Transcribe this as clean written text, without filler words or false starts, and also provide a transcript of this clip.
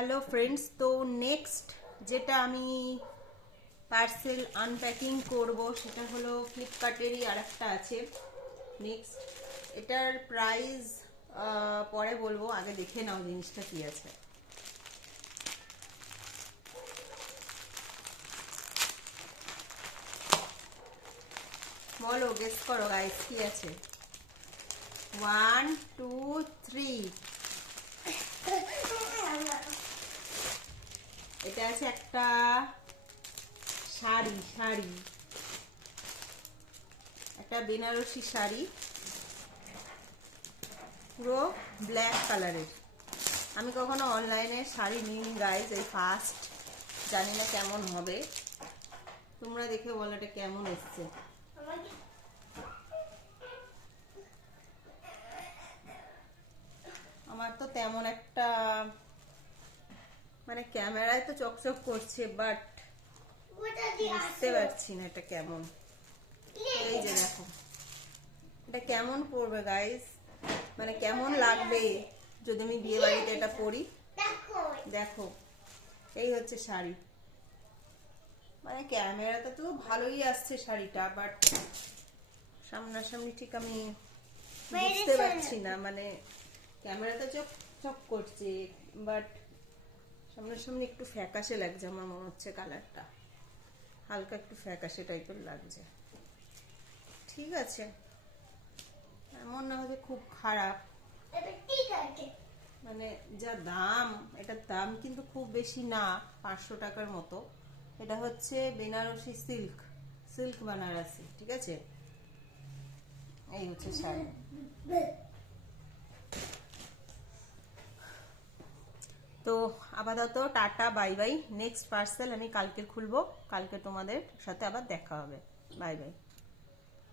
Hello friends, তো next যেটা আমি পার্সেল আনপ্যাকিং করব সেটা হলো ফ্লিপকার্টেরই আর একটা আছে নেক্সট। এটার প্রাইস পরে বলবো, আগে দেখে নাও জিনিসটা কি আছে। বলো, গেস করো গাইস কি আছে। 1 2 3। এটা আছে একটা শাড়ি, একটা বেনারসি শাড়ি, পুরো ব্ল্যাক কালারের। আমি কখনো অনলাইনে শাড়ি নিইনি গাইজ, এই ফার্স্ট। জানি না কেমন হবে, তোমরা দেখে বলো এটা কেমন এসছে। আমার তো তেমন একটা মানে ক্যামেরায় তো চকচক করছে, বাট বুঝতে পারছি না এটা কেমন। এই যে দেখো, এটা কেমন পড়বে গাইস, মানে কেমন লাগবে যদি আমি বিয়ে বাড়িতে এটা পরি। দেখো, এই হচ্ছে শাড়ি। মানে ক্যামেরাতে তো ভালোই আসছে শাড়িটা, বাট সামনাসামনি ঠিক আমি বুঝতে পারছি না। মানে ক্যামেরাতে চক চক করছে, বাট সামনাসামনি একটু ফ্যাকাশে লাগছে। আমার মনে হচ্ছে কালারটা হালকা একটু ফ্যাকাশে টাইপের লাগছে। ঠিক আছে, এমন না হচ্ছে খুব খারাপ। মানে যা দাম, এটার দাম কিন্তু খুব বেশি না, 500 টাকার মতো। এটা হচ্ছে বেনারসি সিল্ক বানারসি, ঠিক আছে। এই হচ্ছে শাড়ি। তো আপাতত tata, bye bye. Next parcel আমি কালকে খুলবো, কালকে তোমাদের সাথে আবার দেখা হবে। Bye bye.